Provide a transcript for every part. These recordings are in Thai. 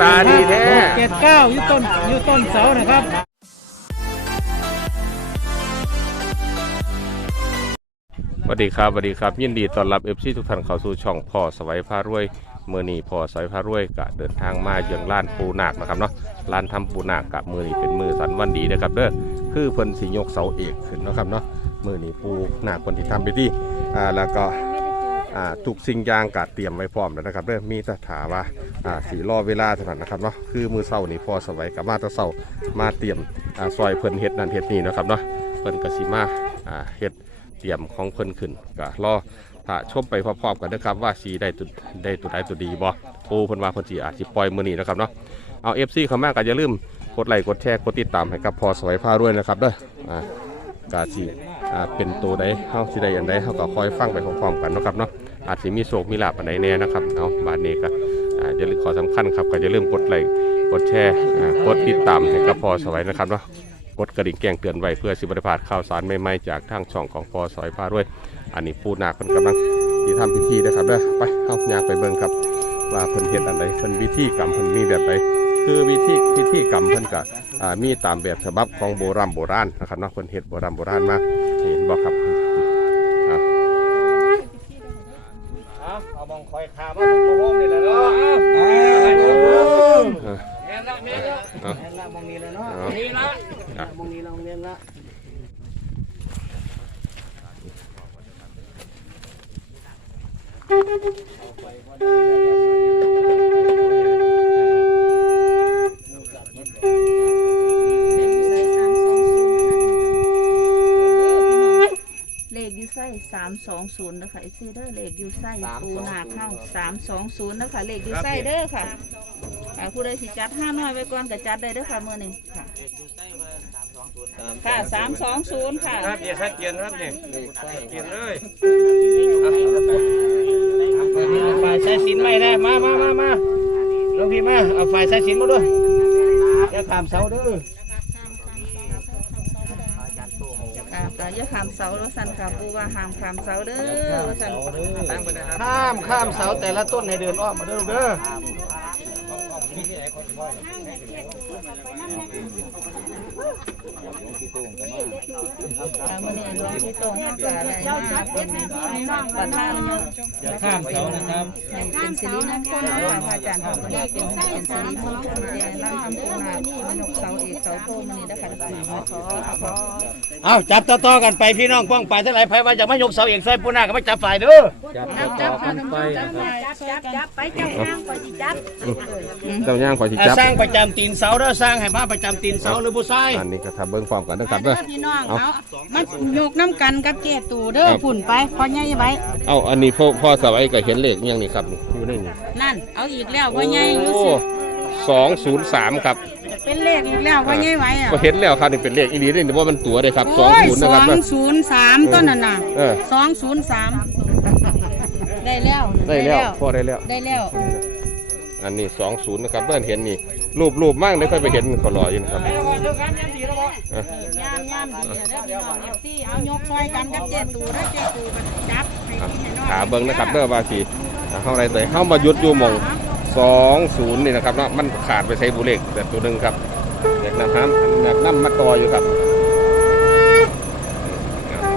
ตาดีแท้หกเจ็ดเก้าอยู่ต้นอยู่ต้นเสานะครับสวัสดีครับสวัสดีครับ ยินดีต้อนรับเอฟซีทุกท่านเข้าสู่ช่องพ่อสวัยพารวยเมื่อนี้พ่อสวัยพารวยกะเดินทางมาเยืองร้านปูนาคนะครับเนาะร้านทำปูนาคกับมือนี้เป็นมือสันวันดีนะครับเด้อคือเพิ่นสิยกเสาเอกขึ้นเนาะครับเนาะมือนี้ปูนาคคนที่ทำไปที่อ่าแล้วก็ อ่าทุกสิ่งอย่างกะเตรียมไว้พร้อมแล้วนะครับเด้อมีแต่ถามว่าอ่าสีรอเวลาเท่านั้นนะครับเนาะคือมือเสานี่พอสวัยกับมาแตะเสามาเตรียมอ่าซอยเพิ่นเฮ็ดนั่นเฮ็ดนี่เนาะครับเนาะเพิ่นกสิมาอ่าเฮ็ดเตรียมของเพิ่นขึ้นก็รอถ้าชมไปพร้อมๆกันนะครับว่าสีได้ตัวได้ตัวใดตัวดีบ่ปูเพิ่นว่าเพิ่นสิอาจสิปล่อยมื้อนี้นะครับเนาะเอา FC เข้ามาก็อย่าลืมกดไลค์กดแชร์กดติดตามให้กับพอสวยพาด้วยนะครับเด้ออ่า กาสิ อ่าเป็นตัวใดเฮาสิได้อันใดเฮาก็คอยฟังไปพร้อมๆกันเนาะครับเนาะอาจสิมีโชคมีลาภอันใดแน่นะครับเอาบาดนี้ก็อ่าอย่าลืมขอสำคัญครับก็อย่าลืมกดไลค์กดแชร์อ่ากดติดตามให้กับพอสวัยนะครับเนาะกดกระดิ่งแจ้งเตือนไว้เพื่อสิบริพลาดข่าวสารใหม่ๆจากทางช่องของพอสอยพาด้วย อันนี้ปูนาคเพิ่นกำลังที่ทำพิธีนะครับเด้อไปเข้ายางไปเบิ่งครับว่าเพิ่นเฮ็ดอันใดเพิ่นวิธีกรรมเพิ่นมีแบบใด คือวิธีพิธีกรรมเพิ่นก็อ่ามีตามแบบฉบับของโบราณโบราณนะครับเนาะเพิ่นเฮ็ดโบราณโบราณมา บ่ครับอะเอามองคอยขามาลงโฮมนี่แหละเนาะเออแม่ละแม่ละเอาแม่ละมองนี้เลยเนาะนี่ละอะมองนี้เราเรียนละเอาไปก็ได้ ลขยูไส้สามสองศูนย์นะคะเอฟซีเด้อเลขยูไส้ปูนาเข้าสามสองศูนย์นะคะเลขยูไส้เด้อค่ะอ่าผู้ใดสิจัดห้าน้อยไว้ก่อนก็จัดได้เด้อค่ะมื่อนี้ค่ะค่ะสามสองศูนย์ค่ะครับอย่าชัดเจนครับเนี่ยเจนเลยฝ่ายสายสินไม่ได้มามามามาหลวงพี่มาเอาฝ่ายสายสินมาด้วยอย่าขามเสาเด้อ ก็อย่าขามเสาแล้วสันค่ะปูว่าห้ามขามเสาเด้อว่าสันข้ามข้ามเสาแต่ละต้นให้เดินอ้อมมาเด้อลูกเด้อ อ่ามื่อนี้หลวงพี่ตรงห้าก็ได้มาเป็นประธานอย่าข้ามเสานะครับเป็นสิริมงคลนะคะพระอาจารย์ของวันนี้เป็นเป็นสิริมงคลแก่ร่างทำปูนามันยกเสาเอกเสาโทมันนี้นะคะขอขอขอเอาจับต่อๆกันไปพี่น้องป้องไปเท่าไหร่ไผว่าจะมายกเสาเอกซอยปูนาก็ไม่จับฝ่ายเด้อจับจับจับจับจับจับไปจับทางก่อนสิจับเจ้าย่างขอสิอ่าจับ สร้างประจำตีนเสาเด้อสร้างให้มาประจำตีนเสาหรือผู้ชายอันนี้ก็ทำเบิ่งพร้อมกันนะครับเด้อ พี่น้องเอาเอามันโยกน้ำกันกับเจตูเด้อครับผุ่นไปพอใหญ่ไว้เอาอันนี้พ่อพ่อสวัยก็เห็นเลขอิหยังนี่ครับอยู่ในนี่นั่น เอาอีกแล้วพ่อใหญ่รู้โอ้สึกสองศูนย์สามครับเป็นเลขอีกแล้วพ่อใหญ่ไว้อะก็เห็นแล้วครับนี่เป็นเลขอีหลีนี่ว่ามันตัวเลยครับสองโอ้ยศูนย์สนะอครับงศูนย์สามต้นน่ะน่ะเออ สองศูนย์สามได้แล้ว ได้แล้วพ่อได้แล้ว ได้แล้ว อันนี้สองศูนย์นะครับเพื่อนเห็นนี่รูปรูปมากเลยค่อยไปเห็นขอรออยู่นะครับย่ามย่ามเดี๋ยวเด้อพี่น้องเอฟซีเอายกซอยกันกับเจตูเด้เจตูกันจับให้อะพี่ให้น้องขาเบิ้งนะครับเด้อว่าสิเข้าไรเลยเข้ามายุดอยู่มองสองศูนย์นี่นะครับเนาะมันขาดไปใช้บุเล็กแต่ตัวหนึ่งครับอยากนำน้ำอยากนำมาต่ออยู่ครับ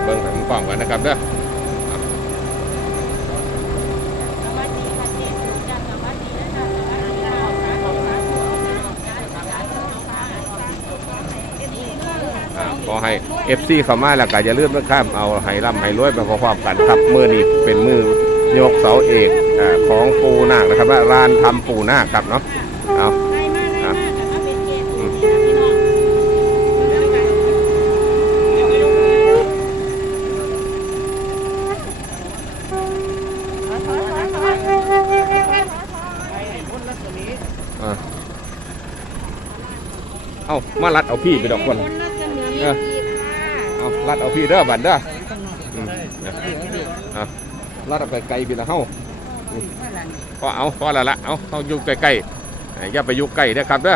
เบิ้งให้มันฟังกันนะครับเด้อ ขอให้เอฟซีเข้ามาแล้วก็อย่าลืมนะครับเอาให้ร่ำให้รวยไปพร้อมๆกันครับมือนี้เป็นมือยกเสาเอกของปูนาคนะครับว่าร้านทำปูนาคครับเนาะเอาเอามารัดเอาพี่ไปดอกคน เออ เอารัดเอาพี่เด้อบัดเด้ออืมเนี่ยเอารัดเอาไปไกลๆไปละเฮาอืมพอเอาพอและละเอาเขาอยู่ใกล้ๆอย่าไปอยู่ใกล้เด้อครับเด้อ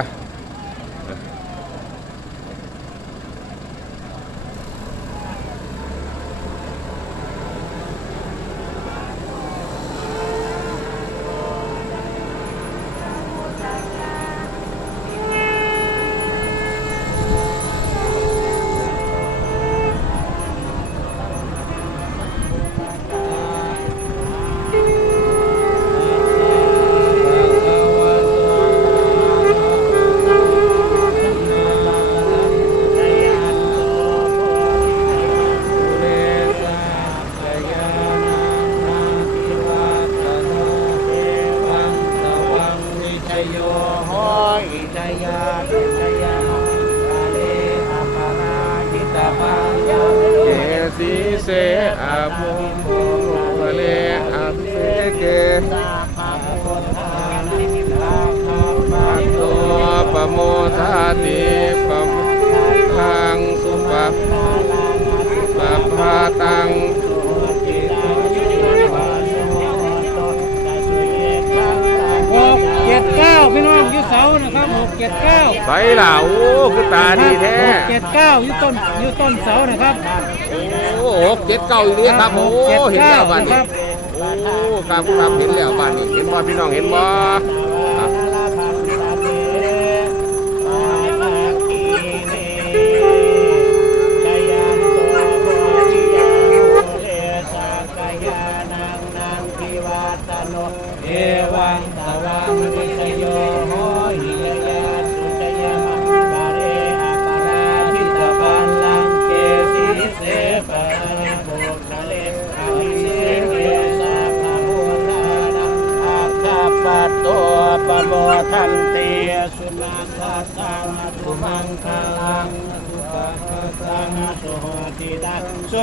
อาภูมิภูทะเลอาเสเกตาภาพุทธานิตาภาปะตัวปโมทาติปมทังสุปะปะพาตังหกเจ็ดเก้าพี่น้องอยุเสานะครับหกเจ็ดเก้าใส่ล่ะโอ้คือตาดีแท้หกเจ็ดเก้าอยู่ต้นอยู่ต้นเสานะครับโอ้ห กเจ็ดเก้าอีกเลยครับโอ้เห็นแล้วบ้านนี้โอ้ครับครับเห็นแล้วบ้านนี้เห็นบ่พี่น้องเห็นบ่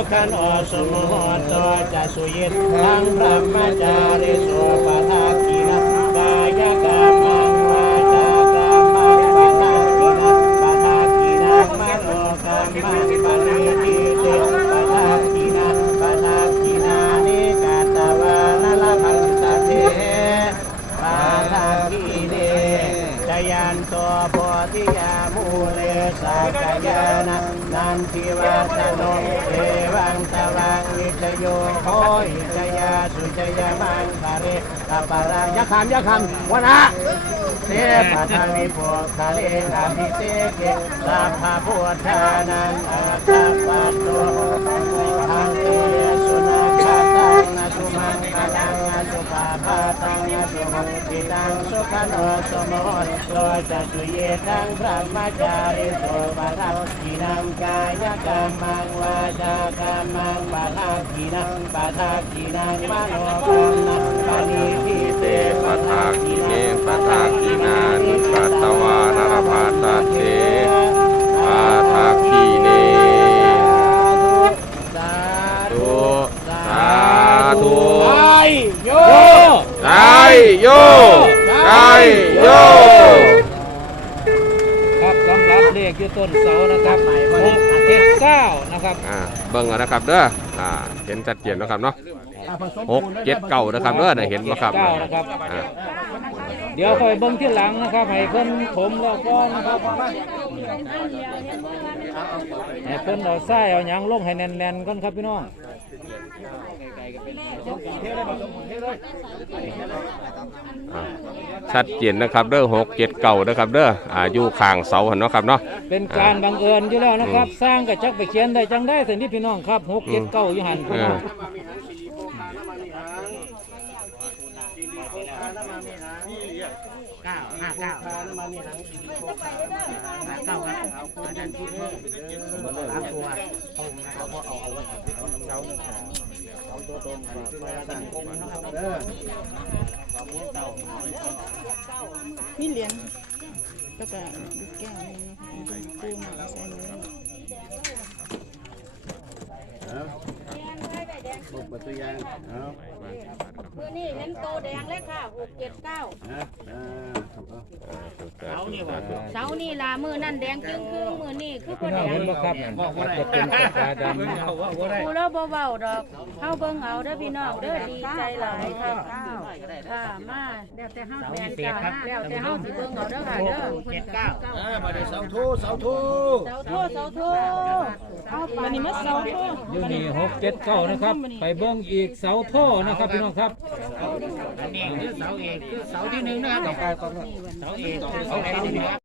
สุขันโอสมโหโตจะสุยิตทังพระมจาริโสปทากินะกายกรรมังวาจากรรมังปะทากินะปทากินะมโนกรรมังปริจิเตปทากินะปทากินานิกาตวานละพันตเตปาลาคีเดจยันตัวโพธิยาม สากยานะนันทิวัตโนเอวังตวังวิจโยโหอิจยาสุจยามังปริตาปารังยะคำยะคำวนะเสปัทามิโพคาเลอาภิเสเกสัพพะพุทธานันอาคาปัตโตทางเตสุนัขตังนะสุมังคังนะสุาปาตังนะสุมังกิตังสุขันโอสมโหโสจะสุเยทังพระมาจาริโสปะทังกขีนังกายกรรมังวาจากรรมังปะทังกขีนังปะทักขีนังมโนกรรมังปณิทิเตปะทากิเนปะทากินานิปัตตวานารพาตาเต โยได้โยครับสำหรับเลขอยู่ต้นเสานะครับหกเจ็ดเก้านะครับอ่าเบิ่งเอานะครับเด้ออ่าเห็นชัดเจนนะครับเนาะหกเจ็ดเก้านะครับเด้อน่ะเห็นบ่ครับเก้านะครับ อ่าเดี๋ยวคอยเบิ่งที่หลังนะครับให้เพิ่นถมแล้วก็นะครับให้เพิ่นเอาไส้เอาหยังลงให้แน่นๆก่อนครับพี่น้องอ่า ชัดเจนนะครับเด้อหกเจ็ดเก้านะครับเด้ออ่าอยู่ข้างเสาหั่นเนาะครับเนาะ เป็นการบังเอิญอยู่แล้วนะครับ สร้างกับจักไปเขียนได้จังได้สินี่พี่น้องครับหกเจ็ดเก้าอยู่หันพี่น้อง นี่เหรียญแล้วก็ลูกแก้วนี่นะคะปูมาใส่เลย มือนี่เห็นโตแดงเลยค่ะหกเจ็ดเก้าเสานี่ล่ะมือนั่นแดงครึ่งครึ่งมือนี่คือคนแดงเห็นบ่ครับจะเป็นตาดำดูแล้วเบาๆดอกเข้าเบิ่งเอาเด้อพี่น้องเด้อดีใจหลายค่ะ ค่ะมาแล้วแต่เฮาแม่นจ้าแล้วแต่เฮาสิเบิ่งเอาเด้อค่ะเด้อเจ็ดเก้ามาเดี๋ยวเสาทูเสาทูเสาโทเสาโทเอาไปนี่มาเสาโทอยู่นี่หกเจ็ดเก้านะครับ ไปเบิ่งอีกเสาโทนะครับพี่น้องครับอันนี้คือเสาเอกคือเสาที่หนึ่งนะครับเสาเอกเสาเอก